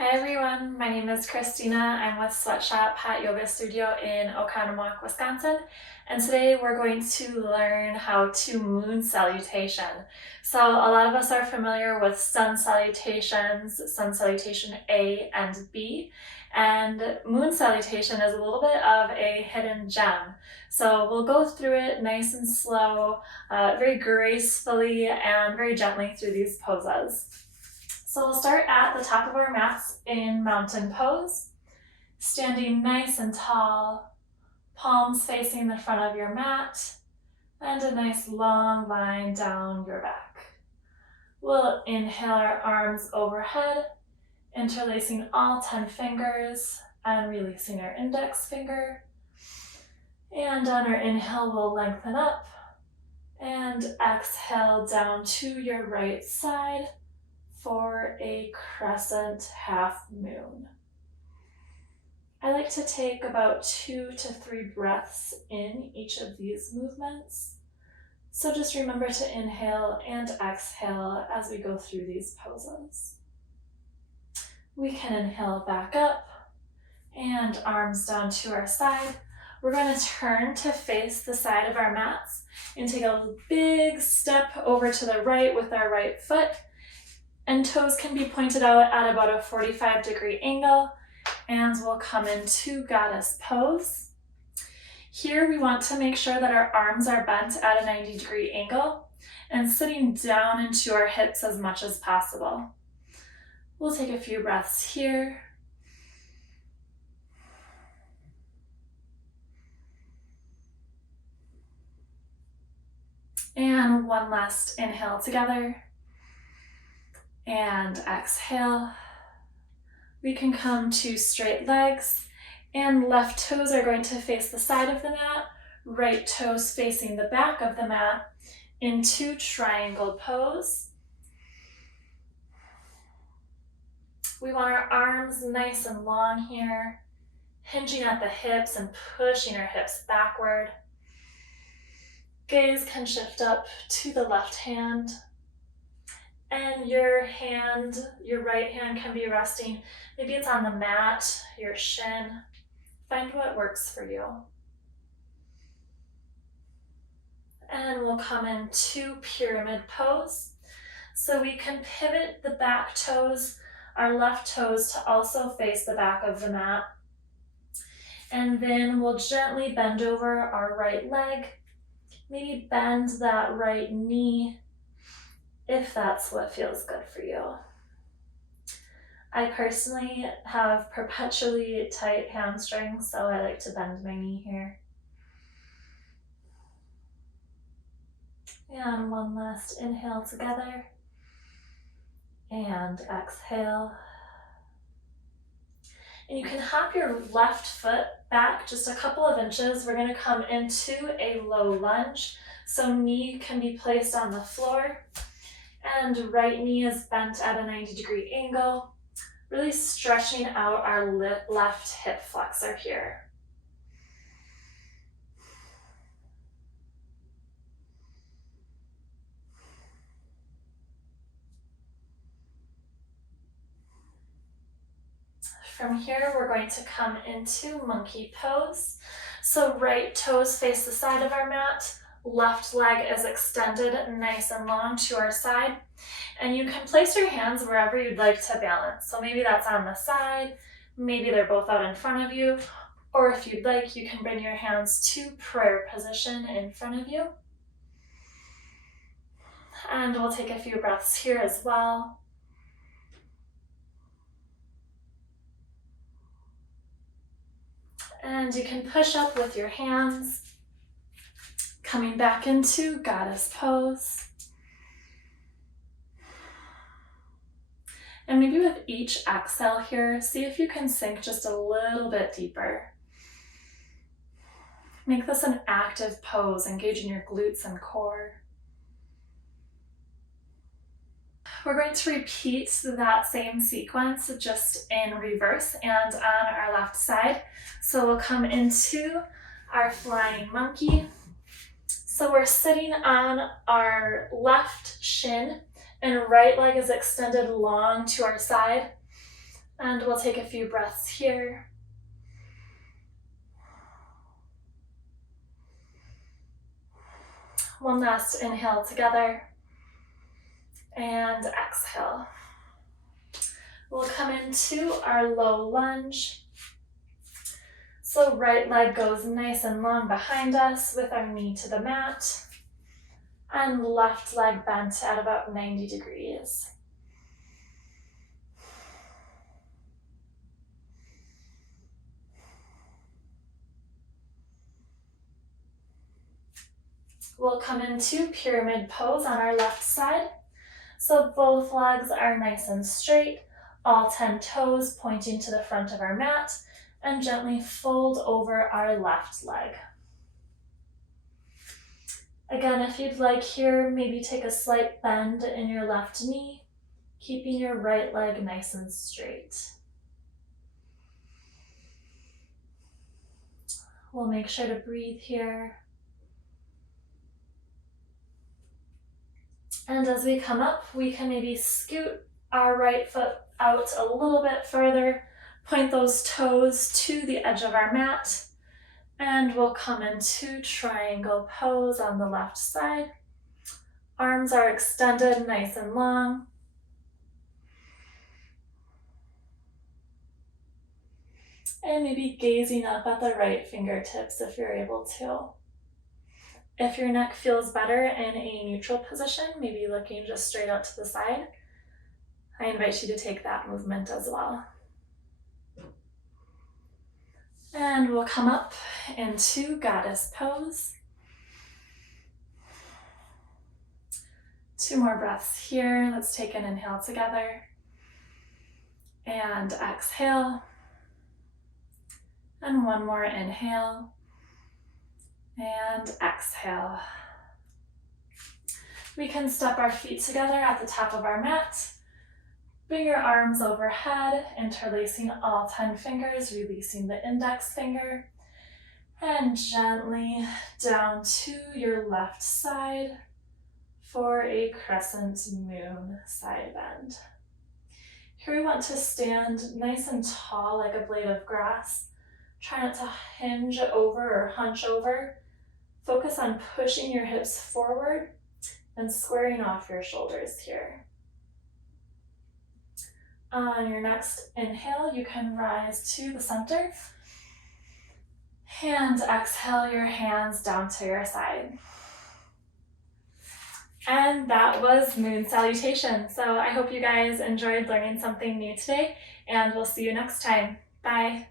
Hi everyone, my name is Christina. I'm with Sweatshop Hot Yoga Studio in Oconomowoc, Wisconsin, and today we're going to learn how to moon salutation. So a lot of us are familiar with sun salutations, sun salutation A and B, and moon salutation is a little bit of a hidden gem. So we'll go through it nice and slow, very gracefully and very gently through these poses. So we'll start at the top of our mats in mountain pose, standing nice and tall, palms facing the front of your mat, and a nice long line down your back. We'll inhale our arms overhead, interlacing all 10 fingers and releasing our index finger. And on our inhale, we'll lengthen up and exhale down to your right side for a crescent half moon. I like to take about 2 to 3 breaths in each of these movements. So just remember to inhale and exhale as we go through these poses. We can inhale back up and arms down to our side. We're going to turn to face the side of our mats and take a big step over to the right with our right foot. And toes can be pointed out at about a 45-degree angle, and we'll come into goddess pose. Here we want to make sure that our arms are bent at a 90-degree angle and sitting down into our hips as much as possible. We'll take a few breaths here. And one last inhale together. And exhale. We can come to straight legs, and left toes are going to face the side of the mat, right toes facing the back of the mat into triangle pose. We want our arms nice and long here, hinging at the hips and pushing our hips backward. Gaze can shift up to the left hand. And your right hand can be resting, maybe it's on the mat, your shin. Find what works for you. And we'll come into pyramid pose. So we can pivot the back toes, our left toes, to also face the back of the mat. And then we'll gently bend over our right leg, maybe bend that right knee, if that's what feels good for you. I personally have perpetually tight hamstrings, so I like to bend my knee here. And one last inhale together. And exhale. And you can hop your left foot back just a couple of inches. We're going to come into a low lunge. So knee can be placed on the floor. And right knee is bent at a 90-degree angle, really stretching out our left hip flexor here. From here, we're going to come into monkey pose. So right toes face the side of our mat. Left leg is extended nice and long to our side. And you can place your hands wherever you'd like to balance. So maybe that's on the side, maybe they're both out in front of you, or if you'd like, you can bring your hands to prayer position in front of you. And we'll take a few breaths here as well. And you can push up with your hands. Coming back into goddess pose. And maybe with each exhale here, see if you can sink just a little bit deeper. Make this an active pose, engaging your glutes and core. We're going to repeat that same sequence just in reverse and on our left side. So we'll come into our flying monkey. So we're sitting on our left shin and right leg is extended long to our side. And we'll take a few breaths here. One last inhale together. And exhale. We'll come into our low lunge. So right leg goes nice and long behind us with our knee to the mat. And left leg bent at about 90 degrees. We'll come into pyramid pose on our left side. So both legs are nice and straight, all 10 toes pointing to the front of our mat, and gently fold over our left leg. Again, if you'd like here, maybe take a slight bend in your left knee, keeping your right leg nice and straight. We'll make sure to breathe here. And as we come up, we can maybe scoot our right foot out a little bit further, point those toes to the edge of our mat, and we'll come into triangle pose on the left side. Arms are extended nice and long. And maybe gazing up at the right fingertips if you're able to. If your neck feels better in a neutral position, maybe looking just straight out to the side, I invite you to take that movement as well. And we'll come up into goddess pose. 2 more breaths here. Let's take an inhale together. And exhale. And 1 more inhale. And exhale. We can step our feet together at the top of our mat. Bring your arms overhead, interlacing all 10 fingers, releasing the index finger. And gently down to your left side for a crescent moon side bend. Here we want to stand nice and tall like a blade of grass. Try not to hinge over or hunch over. Focus on pushing your hips forward and squaring off your shoulders here. On your next inhale, you can rise to the center. And exhale your hands down to your side. And that was Moon Salutation. So I hope you guys enjoyed learning something new today, and we'll see you next time. Bye.